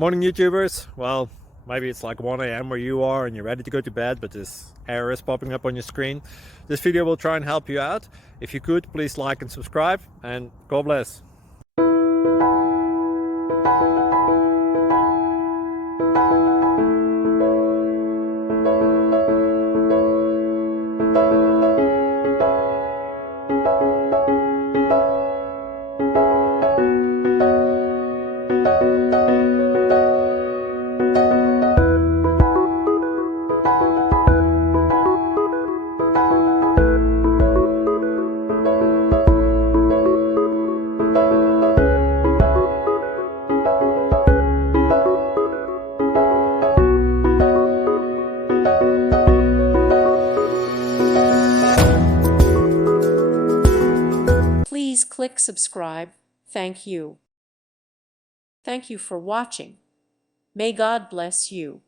Morning YouTubers. Well, maybe it's like 1 a.m. where you are and you're ready to go to bed, but this error is popping up on your screen. This video will try and help you out. If you could, please like and subscribe, and God bless. Please click subscribe. Thank you. Thank you for watching. May God bless you.